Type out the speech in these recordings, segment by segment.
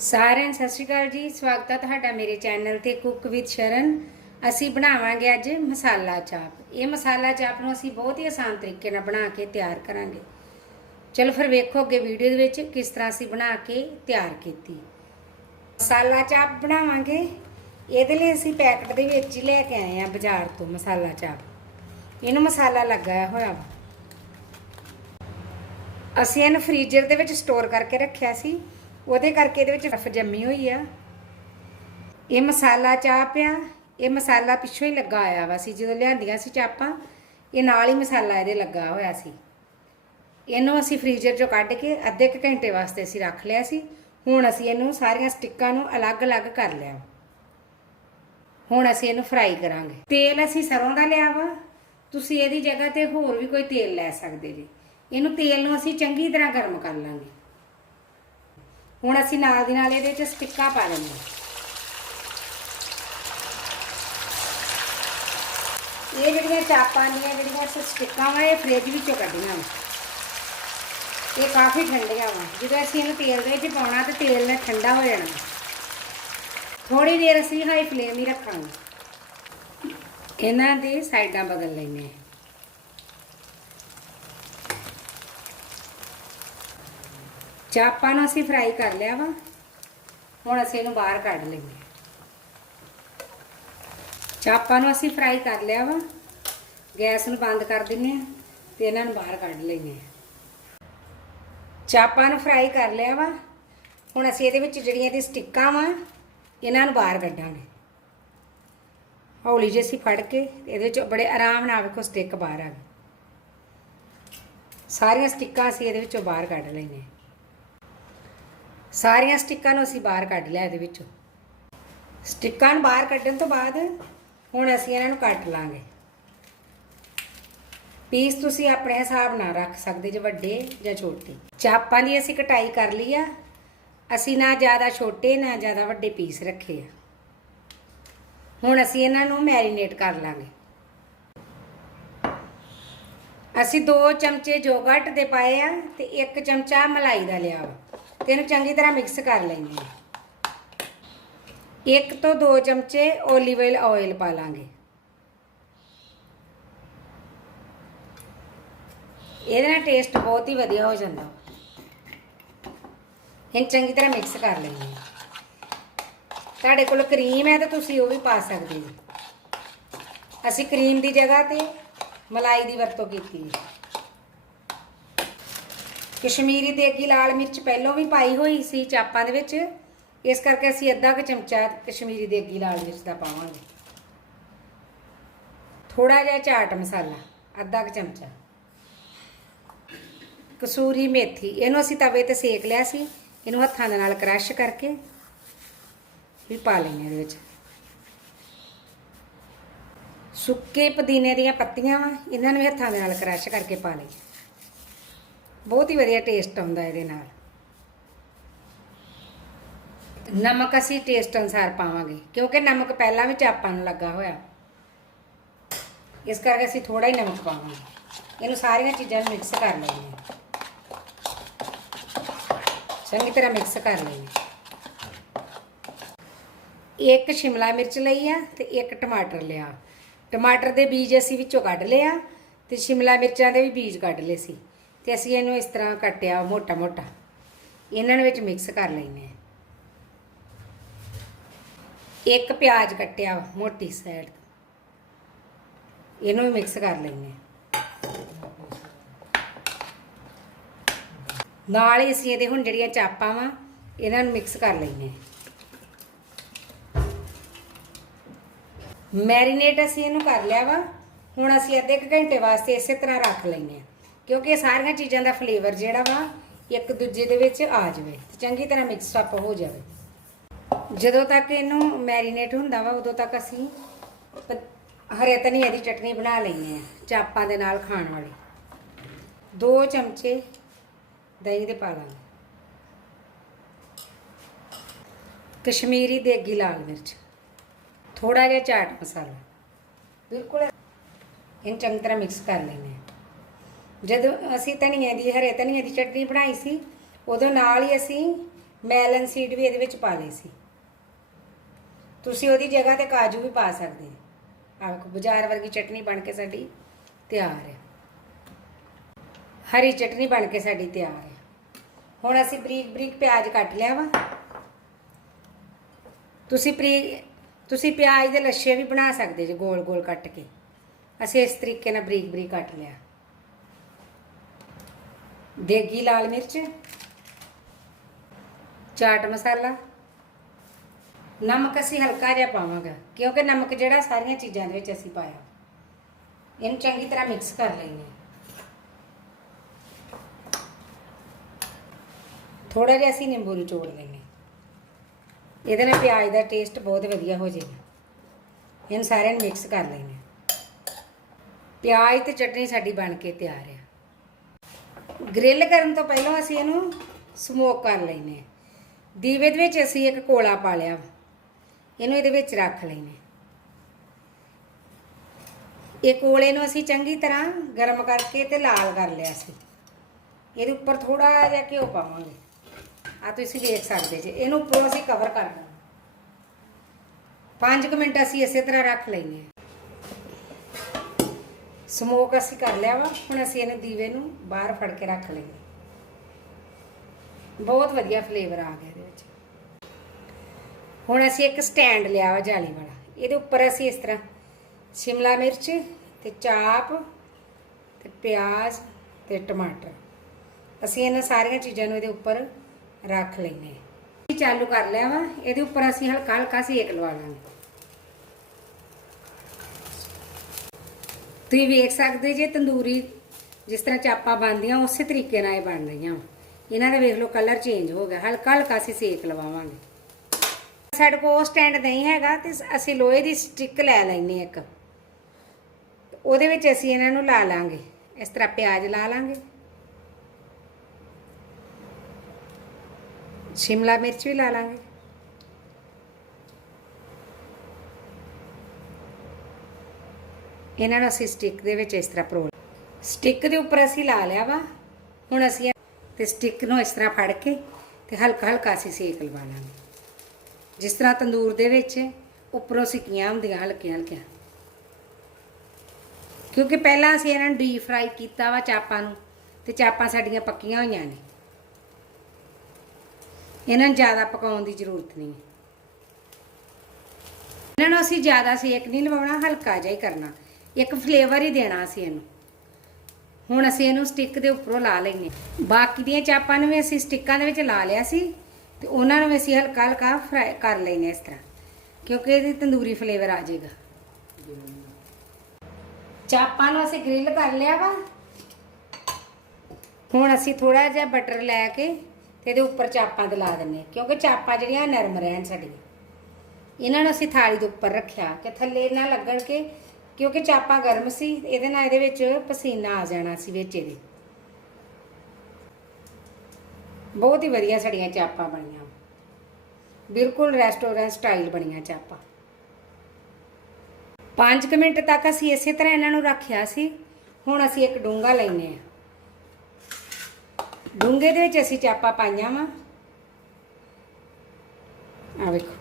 ਸਾਰਿਆਂ ਨੂੰ ਸਤਿ ਸ਼੍ਰੀ ਅਕਾਲ ਜੀ। ਸਵਾਗਤ ਹੈ ਤੁਹਾਡਾ ਮੇਰੇ ਚੈਨਲ ਤੇ ਕੁੱਕ ਵਿਦ ਸ਼ਰਨ। ਅਸੀਂ ਬਣਾਵਾਂਗੇ ਅੱਜ ਮਸਾਲਾ ਚਾਪ। ਇਹ ਮਸਾਲਾ ਚਾਪ ਨੂੰ ਅਸੀਂ ਬਹੁਤ ਹੀ ਆਸਾਨ ਤਰੀਕੇ ਨਾਲ ਬਣਾ ਕੇ ਤਿਆਰ ਕਰਾਂਗੇ। ਚਲੋ ਫਿਰ ਵੇਖੋ ਅੱਗੇ ਵੀਡੀਓ ਦੇ ਵਿੱਚ ਕਿਸ ਤਰ੍ਹਾਂ ਅਸੀਂ ਬਣਾ ਕੇ ਤਿਆਰ ਕੀਤੀ। ਮਸਾਲਾ ਚਾਪ ਬਣਾਵਾਂਗੇ। ਇਹਦੇ ਲਈ ਅਸੀਂ ਪੈਕਟ ਦੇ ਵਿੱਚ ਹੀ ਲੈ ਕੇ ਆਏ ਆ ਬਾਜ਼ਾਰ ਤੋਂ ਮਸਾਲਾ ਚਾਪ। ਇਹਨੂੰ ਮਸਾਲਾ ਲੱਗਾ ਹੋਇਆ ਵਾ। ਅਸੀਂ ਇਹਨੂੰ ਫ੍ਰੀਜ਼ਰ ਦੇ ਵਿੱਚ ਸਟੋਰ ਕਰਕੇ ਰੱਖਿਆ ਸੀ। ਉਹਦੇ ਕਰਕੇ ਇਹਦੇ ਵਿੱਚ ਬਰਫ਼ ਜੰਮੀ ਹੋਈ ਆ। ਇਹ ਮਸਾਲਾ ਚਾਹ ਪਿਆ, ਇਹ ਮਸਾਲਾ ਪਿੱਛੋਂ ਹੀ ਲੱਗਾ ਆਇਆ ਵਾ ਸੀ, ਜਦੋਂ ਲਿਆਂਦੀਆਂ ਸੀ ਚਾਪਾਂ, ਇਹ ਨਾਲ ਹੀ ਮਸਾਲਾ ਇਹਦੇ ਲੱਗਾ ਹੋਇਆ ਸੀ। ਇਹਨੂੰ ਅਸੀਂ ਫ੍ਰੀਜ਼ਰ ਚੋਂ ਕੱਢ ਕੇ ਅੱਧੇ ਕੁ ਘੰਟੇ ਵਾਸਤੇ ਅਸੀਂ ਰੱਖ ਲਿਆ ਸੀ। ਹੁਣ ਅਸੀਂ ਇਹਨੂੰ ਸਾਰੀਆਂ ਸਟਿੱਕਾਂ ਨੂੰ ਅਲੱਗ-ਅਲੱਗ ਕਰ ਲਿਆ। ਹੁਣ ਅਸੀਂ ਇਹਨੂੰ ਫਰਾਈ ਕਰਾਂਗੇ। ਤੇਲ ਅਸੀਂ ਸਰੋਂ ਦਾ ਲਿਆ ਵਾ। ਤੁਸੀਂ ਇਹਦੀ ਜਗ੍ਹਾ ਤੇ ਹੋਰ ਵੀ ਕੋਈ ਤੇਲ ਲੈ ਸਕਦੇ ਜੀ। ਇਹਨੂੰ ਤੇਲ ਨੂੰ ਅਸੀਂ ਚੰਗੀ ਤਰ੍ਹਾਂ ਗਰਮ ਕਰ ਲਾਂਗੇ। ਹੁਣ ਅਸੀਂ ਨਾਲ ਦੀ ਨਾਲ ਇਹਦੇ 'ਚ ਸਟਿੱਕਾਂ ਪਾ ਲੈਂਦੇ ਇਹ ਜਿਹੜੀਆਂ ਚਾਪਾਂ ਦੀਆਂ ਜਿਹੜੀਆਂ ਸ- ਸਟਿੱਕਾਂ ਵਾ, ਇਹ ਫ੍ਰਿਜ ਵਿੱਚੋਂ ਕੱਢੀਆਂ ਵਾ। ਇਹ ਕਾਫੀ ਠੰਡੀਆਂ ਵਾ। ਜਦੋਂ ਅਸੀਂ ਇਹਨੂੰ ਤੇਲ ਦੇ ਵਿੱਚ ਪਾਉਣਾ ਤੇ ਤੇਲ ਨਾਲ ਠੰਡਾ ਹੋ ਜਾਣਾ। ਥੋੜੀ ਦੇਰ ਅਸੀਂ ਹਾਈ ਫਲੇਮ ਹੀ ਰੱਖਾਂਗੇ। ਇਹਨਾਂ ਦੇ ਸਾਈਡਾਂ ਬਦਲ ਲੈਣੇ ਆ ਚਾਪਾਂ ਨੂੰ ਅਸੀਂ ਫਰਾਈ ਕਰ ਲਿਆ ਵਾ, ਹੁਣ ਅਸੀਂ ਇਹਨੂੰ ਬਾਹਰ ਕੱਢ ਲੈਂਦੇ ਚਾਪਾਂ ਨੂੰ ਅਸੀਂ ਫਰਾਈ ਕਰ ਲਿਆ ਵਾ, ਗੈਸ ਨੂੰ ਬੰਦ ਕਰ ਦਿੰਨੇ ਆ ਤੇ ਇਹਨਾਂ ਨੂੰ ਬਾਹਰ ਕੱਢ ਲੈਂਦੇ ਆ ਚਾਪਾਂ ਨੂੰ ਫਰਾਈ ਕਰ ਲਿਆ ਵਾ, ਹੁਣ ਅਸੀਂ ਇਹਦੇ ਵਿੱਚ ਜਿਹੜੀਆਂ ਇਹਦੀ ਸਟਿੱਕਾਂ ਵਾ, ਇਹਨਾਂ ਨੂੰ ਬਾਹਰ ਕੱਢਾਂਗੇ। ਹੌਲੀ ਜਿਹੀ ਅਸੀਂ ਫੜ ਕੇ ਇਹਦੇ ਵਿੱਚ ਬੜੇ ਆਰਾਮ ਨਾਲ ਵੇਖੋ ਸਟਿੱਕ ਬਾਹਰ ਆ ਗਈ। ਸਾਰੀਆਂ ਸਟਿੱਕਾਂ ਅਸੀਂ ਇਹਦੇ ਵਿੱਚੋਂ ਬਾਹਰ ਕੱਢ ਲੈਨੇ ਸਾਰੀਆਂ ਸਟਿੱਕਾਂ ਨੂੰ ਅਸੀਂ ਬਾਹਰ ਕੱਢ ਲਿਆ ਇਹਦੇ ਵਿੱਚੋਂ। ਸਟਿੱਕਾਂ ਨੂੰ ਬਾਹਰ ਕੱਢਣ ਤੋਂ ਬਾਅਦ ਹੁਣ ਅਸੀਂ ਇਹਨਾਂ ਨੂੰ ਕੱਟ ਲਾਂਗੇ। ਪੀਸ ਤੁਸੀਂ ਆਪਣੇ ਹਿਸਾਬ ਨਾਲ ਰੱਖ ਸਕਦੇ ਜੇ ਵੱਡੇ ਜਾਂ ਛੋਟੇ। ਚਾਪਾਂ ਦੀ ਅਸੀਂ ਕਟਾਈ ਕਰ ਲਈ ਆ। ਅਸੀਂ ਨਾ ਜ਼ਿਆਦਾ ਛੋਟੇ, ਨਾ ਜ਼ਿਆਦਾ ਵੱਡੇ ਪੀਸ ਰੱਖੇ ਆ। ਹੁਣ ਅਸੀਂ ਇਹਨਾਂ ਨੂੰ ਮੈਰੀਨੇਟ ਕਰ ਲਾਂਗੇ। ਅਸੀਂ 2 ਚਮਚੇ ਯੋਗਰਟ ਦੇ ਪਾਏ ਆ ਤੇ 1 ਚਮਚਾ ਮਲਾਈ ਦਾ ਲਿਆ ਵਾ। ਤੇ ਇਹਨੂੰ ਚੰਗੀ ਤਰ੍ਹਾਂ ਮਿਕਸ ਕਰ ਲੈਂਦੇ ਆ ਇੱਕ ਤੋਂ ਦੋ ਚਮਚੇ ਓਲੀਵ ਆਇਲ ਆਇਲ ਪਾ ਲਾਂਗੇ। ਇਹਦੇ ਨਾਲ ਟੇਸਟ ਬਹੁਤ ਹੀ ਵਧੀਆ ਹੋ ਜਾਂਦਾ। ਇਹਨੂੰ ਚੰਗੀ ਤਰ੍ਹਾਂ ਮਿਕਸ ਕਰ ਲੈਂਦੇ ਆ ਤੁਹਾਡੇ ਕੋਲ ਕਰੀਮ ਹੈ ਤਾਂ ਤੁਸੀਂ ਉਹ ਵੀ ਪਾ ਸਕਦੇ ਹੋ। ਅਸੀਂ ਕਰੀਮ ਦੀ ਜਗ੍ਹਾ ਤੇ ਮਲਾਈ ਦੀ ਵਰਤੋਂ ਕੀਤੀ ਹੈ। ਕਸ਼ਮੀਰੀ ਦੇਗੀ ਲਾਲ ਮਿਰਚ ਪਹਿਲਾਂ ਵੀ ਪਾਈ ਹੋਈ ਸੀ ਚਾਪਾਂ ਦੇ ਵਿੱਚ। ਇਸ ਕਰਕੇ ਅਸੀਂ ਅੱਧਾ ਕੁ ਚਮਚਾ ਕਸ਼ਮੀਰੀ ਦੇਗੀ ਲਾਲ ਮਿਰਚ ਦਾ ਪਾਵਾਂਗੇ। ਥੋੜਾ ਜਿਹਾ ਚਾਟ ਮਸਾਲਾ, ਅੱਧਾ ਕੁ ਚਮਚਾ। ਕਸੂਰੀ ਮੇਥੀ, ਇਹਨੂੰ ਅਸੀਂ ਤਵੇ ਤੇ ਸੇਕ ਲਿਆ ਸੀ। ਇਹਨੂੰ ਹੱਥਾਂ ਦੇ ਨਾਲ ਕ੍ਰਸ਼ ਕਰਕੇ ਵੀ ਪਾ ਲੈਣੇ ਇਹਦੇ ਵਿੱਚ। ਸੁੱਕੇ ਪੁਦੀਨੇ ਦੀਆਂ ਪੱਤੀਆਂ ਵਾ, ਇਹਨਾਂ ਨੂੰ ਵੀ ਹੱਥਾਂ ਦੇ ਨਾਲ ਕ੍ਰਸ਼ ਕਰਕੇ ਪਾ ਲਈ ਬਹੁਤ ਹੀ ਵਧੀਆ ਟੇਸਟ ਆਉਂਦਾ ਇਹਦੇ ਨਾਲ। ਨਮਕ ਅਸੀਂ ਟੇਸਟ ਅਨੁਸਾਰ ਪਾਵਾਂਗੇ, ਕਿਉਂਕਿ ਨਮਕ ਪਹਿਲਾਂ ਵਿੱਚ ਆਪਾਂ ਨੂੰ ਲੱਗਾ ਹੋਇਆ। ਇਸ ਕਰਕੇ ਅਸੀਂ ਥੋੜਾ ਹੀ ਨਮਕ ਪਾਵਾਂਗੇ। ਇਹਨੂੰ ਸਾਰੀਆਂ ਚੀਜ਼ਾਂ ਨੂੰ ਮਿਕਸ ਕਰ ਲੈਣੀ ਚੰਗੀ ਤਰ੍ਹਾਂ ਮਿਕਸ ਕਰ ਲੈਣੀ ਇੱਕ ਸ਼ਿਮਲਾ ਮਿਰਚ ਲਈ ਆ ਤੇ ਇੱਕ ਟਮਾਟਰ ਲਿਆ। ਟਮਾਟਰ ਦੇ ਬੀਜ ਅਸੀਂ ਵਿੱਚੋਂ ਕੱਢ ਲਿਆ ਤੇ ਸ਼ਿਮਲਾ ਮਿਰਚਾਂ ਦੇ ਵੀ ਬੀਜ ਕੱਢ ਲਏ ਸੀ। ਤੇ ਅਸੀਂ ਇਹਨੂੰ ਇਸ ਤਰ੍ਹਾਂ ਕੱਟਿਆ ਮੋਟਾ ਮੋਟਾ। ਇਹਨਾਂ ਦੇ ਵਿੱਚ ਮਿਕਸ ਕਰ ਲੈਣੇ ਆ ਇੱਕ ਪਿਆਜ਼ ਕੱਟਿਆ ਮੋਟੀ ਸਾਈਡ ਇਹਨੂੰ ਵੀ ਮਿਕਸ ਕਰ ਲੈਣੇ ਨਾਲ ਹੀ ਅਸੀਂ ਇਹਦੇ ਹੁਣ ਜਿਹੜੀਆਂ ਚਾਪਾਂ ਵਾ, ਇਹਨਾਂ ਨੂੰ ਮਿਕਸ ਕਰ ਲੈਣੇ ਮੈਰੀਨੇਟ ਅਸੀਂ ਇਹਨੂੰ ਕਰ ਲਿਆ ਵਾ। ਹੁਣ ਅਸੀਂ ਅੱਧੇ ਕੁ ਘੰਟੇ ਵਾਸਤੇ ਇਸੇ ਤਰ੍ਹਾਂ ਰੱਖ ਲੈਣੇ ਆ ਕਿਉਂਕਿ ਇਹ ਸਾਰੀਆਂ ਚੀਜ਼ਾਂ ਦਾ ਫਲੇਵਰ ਜਿਹੜਾ ਵਾ ਇੱਕ ਦੂਜੇ ਦੇ ਵਿੱਚ ਆ ਜਾਵੇ ਤੇ ਚੰਗੀ ਤਰ੍ਹਾਂ ਮਿਕਸ ਅਪ ਹੋ ਜਾਵੇ। ਜਦੋਂ ਤੱਕ ਇਹਨੂੰ ਮੈਰੀਨੇਟ ਹੁੰਦਾ ਵਾ, ਉਦੋਂ ਤੱਕ ਅਸੀਂ ਪ- ਹਰੇ ਧਨੀਆ ਦੀ ਚਟਨੀ ਬਣਾ ਲੈਣੀ ਆ ਚਾਪਾਂ ਦੇ ਨਾਲ ਖਾਣ ਵਾਲੀ। 2 ਚਮਚੇ ਦਹੀਂ ਦੇ ਪਾ ਲਾਂਗੇ ਕਸ਼ਮੀਰੀ ਦੇਗੀ ਲਾਲ ਮਿਰਚ। ਥੋੜਾ ਜਿਹਾ ਚਾਟ ਮਸਾਲਾ। ਬਿਲਕੁਲ। ਇਹਨੂੰ ਚੰਗੀ ਤਰ੍ਹਾਂ ਮਿਕਸ ਕਰ ਲੈਂਦੇ ਹਾਂ। ਜਦੋਂ ਅਸੀਂ ਧਨੀਏ ਦੀ, ਹਰੇ ਧਨੀਏ ਦੀ ਚਟਨੀ ਬਣਾਈ ਸੀ, ਉਦੋਂ ਨਾਲ ਹੀ ਅਸੀਂ ਮੈਲਨ ਸੀਡ ਵੀ ਇਹਦੇ ਵਿੱਚ ਪਾ ਲਈ ਸੀ। ਤੁਸੀਂ ਉਹਦੀ ਜਗ੍ਹਾ ਤੇ ਕਾਜੂ ਵੀ ਪਾ ਸਕਦੇ ਆ ਆਹ ਬਾਜ਼ਾਰ ਵਰਗੀ ਚਟਨੀ ਬਣ ਕੇ ਸਾਡੀ ਤਿਆਰ ਹੈ। ਹਰੀ ਚਟਨੀ ਬਣ ਕੇ ਸਾਡੀ ਤਿਆਰ ਹੈ। ਹੁਣ ਅਸੀਂ ਬਰੀਕ ਬਰੀਕ ਪਿਆਜ਼ ਕੱਟ ਲਿਆ ਵਾ। ਤੁਸੀਂ ਪ੍ਰੀ ਤੁਸੀਂ ਪਿਆਜ਼ ਦੇ ਲੱਛੇ ਵੀ ਬਣਾ ਸਕਦੇ ਜੇ ਗੋਲ ਗੋਲ ਕੱਟ ਕੇ। ਅਸੀਂ ਇਸ ਤਰੀਕੇ ਨਾਲ ਬਰੀਕ ਬਰੀਕ ਕੱਟ ਲਿਆ। ਦੇਗੀ ਲਾਲ ਮਿਰਚ? ਚਾਟ ਮਸਾਲਾ? ਨਮਕ ਅਸੀਂ ਹਲਕਾ ਜਿਹਾ ਪਾਵਾਂਗਾ, ਕਿਉਂਕਿ ਨਮਕ ਜਿਹੜਾ ਸਾਰੀਆਂ ਚੀਜ਼ਾਂ ਦੇ ਵਿੱਚ ਅਸੀਂ ਪਾਇਆ। ਇਹਨੂੰ ਚੰਗੀ ਤਰ੍ਹਾਂ ਮਿਕਸ ਕਰ ਲੈਂਦੇ ਹਾਂ। ਥੋੜਾ ਜਿਹਾ ਅਸੀਂ ਨਿੰਬੂ ਨਿਚੋੜ ਲੈਂਦੇ ਹਾਂ। ਇਹਦੇ ਨਾਲ ਪਿਆਜ਼ ਦਾ ਟੇਸਟ ਬਹੁਤ ਵਧੀਆ ਹੋ ਜਾਏਗਾ। ਇਹਨੂੰ ਸਾਰਿਆਂ ਨੂੰ ਮਿਕਸ ਕਰ ਲੈਂਦੇ ਹਾਂ। ਪਿਆਜ਼ ਤੇ ਚਟਨੀ ਸਾਡੀ ਬਣ ਕੇ ਤਿਆਰ ਹੈ ਗ੍ਰਿਲ ਕਰਨ ਤੋਂ ਪਹਿਲਾਂ ਅਸੀਂ ਇਹਨੂੰ ਸਮੋਕ ਕਰ ਲੈਨੇ ਆ ਦੀਵੇ ਦੇ ਵਿੱਚ ਅਸੀਂ ਇੱਕ ਕੋਲਾ ਪਾ ਲਿਆ। ਇਹਨੂੰ ਇਹਦੇ ਵਿੱਚ ਰੱਖ ਲੈਨੇ ਇਹ ਕੋਲੇ ਨੂੰ ਅਸੀਂ ਚੰਗੀ ਤਰ੍ਹਾਂ ਗਰਮ ਕਰਕੇ ਤੇ ਲਾਲ ਕਰ ਲਿਆ ਸੀ। ਇਹਦੇ ਉੱਪਰ ਥੋੜਾ ਜਿਹਾ ਘਿਓ ਪਾਵਾਂਗੇ। ਆ ਤੁਸੀਂ ਵੇਖ ਸਕਦੇ ਜੇ। ਇਹਨੂੰ ਉੱਪਰੋਂ ਅਸੀਂ ਕਵਰ ਕਰ ਦਾਂਗੇ 5 ਮਿੰਟ ਅਸੀਂ ਇਸੇ ਤਰ੍ਹਾਂ ਰੱਖ ਲੈਨੇ ਸਮੋਕ ਅਸੀਂ ਕਰ ਲਿਆ ਵਾ, ਹੁਣ ਅਸੀਂ ਇਹਨੂੰ ਦੀਵੇ ਨੂੰ ਬਾਹਰ ਫੜ ਕੇ ਰੱਖ ਲਈਏ ਬਹੁਤ ਵਧੀਆ ਫਲੇਵਰ ਆ ਗਿਆ ਇਹਦੇ ਵਿੱਚ। ਹੁਣ ਅਸੀਂ ਇੱਕ ਸਟੈਂਡ ਲਿਆ ਵਾ ਜਾਲੀ ਵਾਲਾ। ਇਹਦੇ ਉੱਪਰ ਅਸੀਂ ਇਸ ਤਰ੍ਹਾਂ ਸ਼ਿਮਲਾ ਮਿਰਚ ਤੇ ਚਾਪ ਤੇ ਪਿਆਜ਼ ਤੇ ਟਮਾਟਰ। ਅਸੀਂ ਇਹਨਾਂ ਸਾਰੀਆਂ ਚੀਜ਼ਾਂ ਨੂੰ ਇਹਦੇ ਉੱਪਰ ਰੱਖ ਲੈਨੇ ਚਾਲੂ ਕਰ ਲਿਆ ਵਾ। ਇਹਦੇ ਉੱਪਰ ਅਸੀਂ ਹਲਕਾ ਹਲਕਾ ਸੇਕ ਲਵਾ ਲਾਂਗੇ। ਤੁਸੀਂ ਵੇਖ ਸਕਦੇ ਜੇ ਤੰਦੂਰੀ ਜਿਸ ਤਰ੍ਹਾਂ ਚਾਪਾਂ ਬਣਦੀਆਂ, ਉਸੇ ਤਰੀਕੇ ਨਾਲ ਇਹ ਬਣ ਰਹੀਆਂ ਇਹਨਾਂ ਦਾ ਵੇਖ ਲਓ ਕਲਰ ਚੇਂਜ ਹੋ ਗਿਆ। ਹਲਕਾ ਹਲਕਾ ਅਸੀਂ ਸੇਕ ਲਵਾਵਾਂਗੇ। ਸਾਡੇ ਕੋਲ ਉਹ ਸਟੈਂਡ ਨਹੀਂ ਹੈਗਾ ਤੇ ਅਸੀਂ ਲੋਹੇ ਦੀ ਸਟਿੱਕ ਲੈ ਲੈਣੀ ਇੱਕ। ਉਹਦੇ ਵਿੱਚ ਅਸੀਂ ਇਹਨਾਂ ਨੂੰ ਲਾ ਲਾਂਗੇ। ਇਸ ਤਰ੍ਹਾਂ ਪਿਆਜ਼ ਲਾ ਲਾਂਗੇ। ਸ਼ਿਮਲਾ ਮਿਰਚ ਵੀ ਲਾ ਲਾਂਗੇ। ਇਹਨਾਂ ਨੂੰ ਅਸੀਂ ਸਟਿੱਕ ਦੇ ਵਿੱਚ ਇਸ ਤਰ੍ਹਾਂ ਪਰੋਲ ਸਟਿੱਕ ਦੇ ਉੱਪਰ ਅਸੀਂ ਲਾ ਲਿਆ ਵਾ। ਹੁਣ ਅਸੀਂ ਇਹ- ਤੇ ਸਟਿੱਕ ਨੂੰ ਇਸ ਤਰ੍ਹਾਂ ਫੜ ਕੇ ਤੇ ਹਲਕਾ ਹਲਕਾ ਅਸੀਂ ਸੇਕ ਲਵਾ ਲਾਂਗੇ। ਜਿਸ ਤਰ੍ਹਾਂ ਤੰਦੂਰ ਦੇ ਵਿੱਚ ਉੱਪਰੋਂ ਸਿੱਕੀਆਂ ਹੁੰਦੀਆਂ ਹਲਕੀਆਂ ਹਲਕੀਆਂ। ਕਿਉਂਕਿ ਪਹਿਲਾਂ ਅਸੀਂ ਇਹਨਾਂ ਨੂੰ ਡੀਪ ਫਰਾਈ ਕੀਤਾ ਵਾ ਚਾਪਾਂ ਨੂੰ ਤੇ ਚਾਪਾਂ ਸਾਡੀਆਂ ਪੱਕੀਆਂ ਹੋਈਆਂ ਨੇ। ਇਹਨਾਂ ਨੂੰ ਜ਼ਿਆਦਾ ਪਕਾਉਣ ਦੀ ਜ਼ਰੂਰਤ ਨਹੀਂ। ਇਹਨਾਂ ਨੂੰ ਅਸੀਂ ਜ਼ਿਆਦਾ ਸੇਕ ਨਹੀਂ ਲਵਾਉਣਾ, ਹਲਕਾ ਜਿਹਾ ਹੀ ਕਰਨਾ। ਇੱਕ ਫਲੇਵਰ ਹੀ ਦੇਣਾ ਅਸੀਂ ਇਹਨੂੰ। ਹੁਣ ਅਸੀਂ ਇਹਨੂੰ ਸਟਿੱਕ ਦੇ ਉੱਪਰੋਂ ਲਾ ਲੈਨੇ ਬਾਕੀ ਦੀਆਂ ਚਾਪਾਂ ਨੂੰ ਵੀ ਅਸੀਂ ਸਟਿੱਕਾਂ ਦੇ ਵਿੱਚ ਲਾ ਲਿਆ ਸੀ ਤੇ ਉਹਨਾਂ ਨੂੰ ਵੀ ਅਸੀਂ ਹਲਕਾ ਹਲਕਾ ਫਰਾਈ ਕਰ ਲੈਨੇ ਇਸ ਤਰ੍ਹਾਂ, ਕਿਉਂਕਿ ਇਹਦੀ ਤੰਦੂਰੀ ਫਲੇਵਰ ਆ ਜਾਏਗਾ। ਚਾਪਾਂ ਨੂੰ ਅਸੀਂ ਗ੍ਰਿਲ ਕਰ ਲਿਆ ਵਾ। ਹੁਣ ਅਸੀਂ ਥੋੜਾ ਜਿਹਾ ਬਟਰ ਲੈ ਕੇ ਤੇ ਇਹਦੇ ਉੱਪਰ ਚਾਪਾਂ ਤੇ ਲਾ ਦਿੰਨੇ ਕਿਉਂਕਿ ਚਾਪਾਂ ਜਿਹੜੀਆਂ ਨਰਮ ਰਹਿਣ ਸਾਡੀ ਇਹਨਾਂ ਨੂੰ ਅਸੀਂ ਥਾਲੀ ਦੇ ਉੱਪਰ ਰੱਖਿਆ ਕਿ ਥੱਲੇ ਨਾ ਲੱਗਣ ਕੇ ਕਿਉਂਕਿ ਚਾਪਾਂ ਗਰਮ ਸੀ, ਇਹਦੇ ਨਾਲ ਇਹਦੇ ਵਿੱਚ ਪਸੀਨਾ ਆ ਜਾਣਾ ਸੀ ਵਿੱਚ ਇਹਦੇ। ਬਹੁਤ ਹੀ ਵਧੀਆ ਸਾਡੀਆਂ ਚਾਪਾਂ ਬਣੀਆਂ। ਬਿਲਕੁਲ ਰੈਸਟੋਰੈਂਟ ਸਟਾਈਲ ਬਣੀਆਂ ਚਾਪਾਂ। 5 ਮਿੰਟ ਤੱਕ ਅਸੀਂ ਇਸੇ ਤਰ੍ਹਾਂ ਇਹਨਾਂ ਨੂੰ ਰੱਖਿਆ ਸੀ, ਹੁਣ ਅਸੀਂ ਇੱਕ ਡੂੰਗਾ ਲੈਨੇ ਆ ਡੂੰਗੇ ਦੇ ਵਿੱਚ ਅਸੀਂ ਚਾਪਾਂ ਪਾਈਆਂ ਵਾ। ਆ ਵੇਖੋ।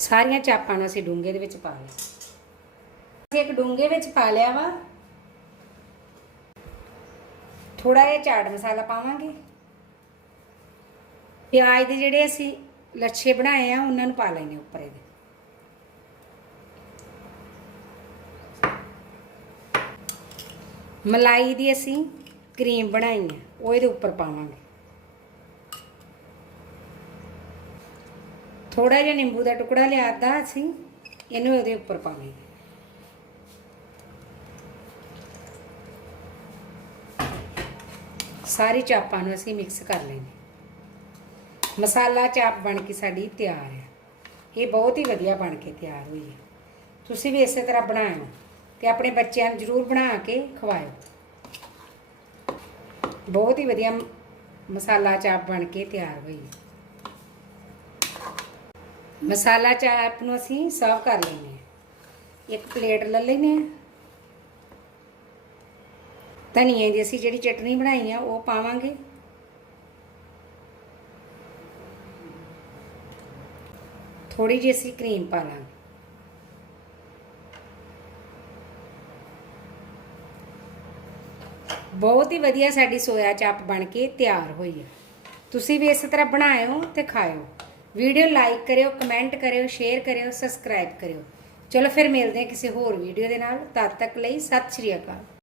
ਸਾਰੀਆਂ ਚਾਪਾਂ ਨੂੰ ਅਸੀਂ ਡੂੰਗੇ ਦੇ ਵਿੱਚ ਪਾ ਲਿਆ। ਅਸੀਂ ਇੱਕ ਡੂੰਘੇ ਵਿੱਚ ਪਾ ਲਿਆ ਵਾ। ਥੋੜਾ ਜਿਹਾ ਚਾਟ ਮਸਾਲਾ ਪਾਵਾਂਗੇ। ਪਿਆਜ਼ ਦੇ ਜਿਹੜੇ ਅਸੀਂ ਲੱਛੇ ਬਣਾਏ ਆ, ਉਹਨਾਂ ਨੂੰ ਪਾ ਲੈਣੇ ਉੱਪਰ ਇਹਦੇ ਮਲਾਈ ਦੀ ਅਸੀਂ ਕਰੀਮ ਬਣਾਈ ਆ, ਉਹ ਇਹਦੇ ਉੱਪਰ ਪਾਵਾਂਗੇ। ਥੋੜਾ ਜਿਹਾ ਨਿੰਬੂ ਦਾ ਟੁਕੜਾ ਲਿਆਦਾ ਅਸੀਂ, ਇਹਨੂੰ ਇਹਦੇ ਉੱਪਰ ਪਾਵਾਂਗੇ। ਸਾਰੀ ਚਾਪਾਂ ਨੂੰ ਅਸੀਂ ਮਿਕਸ ਕਰ ਲੈਂਦੇ ਮਸਾਲਾ ਚਾਪ ਬਣ ਕੇ ਸਾਡੀ ਤਿਆਰ ਹੈ। ਇਹ ਬਹੁਤ ਹੀ ਵਧੀਆ ਬਣ ਕੇ ਤਿਆਰ ਹੋਈ ਹੈ। ਤੁਸੀਂ ਵੀ ਇਸੇ ਤਰ੍ਹਾਂ ਬਣਾਇਓ ਤੇ ਆਪਣੇ ਬੱਚਿਆਂ ਨੂੰ ਜ਼ਰੂਰ ਬਣਾ ਕੇ ਖਵਾਇਓ। ਬਹੁਤ ਹੀ ਵਧੀਆ ਮਸਾਲਾ ਚਾਪ ਬਣ ਕੇ ਤਿਆਰ ਹੋਈ ਹੈ। ਮਸਾਲਾ ਚਾਪ ਨੂੰ ਅਸੀਂ ਸਰਵ ਕਰ ਲੈਂਦੇ ਹਾਂ। ਇੱਕ ਪਲੇਟ ਲੈ ਲੈਂਦੇ ਹਾਂ। ਧਨੀਆ ਦੀ ਅਸੀਂ ਜਿਹੜੀ ਚਟਨੀ ਬਣਾਈ ਆ, ਉਹ ਪਾਵਾਂਗੇ। ਥੋੜੀ ਜਿਹੀ ਅਸੀਂ ਕਰੀਮ ਪਾ ਲਾਂਗੇ। ਬਹੁਤ ਹੀ ਵਧੀਆ ਸਾਡੀ ਸੋਇਆ ਚਾਪ ਬਣ ਕੇ ਤਿਆਰ ਹੋਈ ਹੈ ਤੁਸੀਂ ਵੀ ਇਸ ਤਰ੍ਹਾਂ ਬਣਾਇਓ ਤੇ ਖਾਇਓ। ਵੀਡੀਓ ਲਾਈਕ ਕਰਿਓ ਕਮੈਂਟ ਕਰਿਓ ਸ਼ੇਅਰ ਕਰਿਓ ਸਬਸਕ੍ਰਾਈਬ ਕਰਿਓ। ਚਲੋ ਫਿਰ ਮਿਲਦੇ ਹਾਂ ਕਿਸੇ ਹੋਰ ਵੀਡੀਓ ਦੇ ਨਾਲ। ਤਦ ਤੱਕ ਲਈ ਸਤਿ ਸ਼੍ਰੀ ਅਕਾਲ।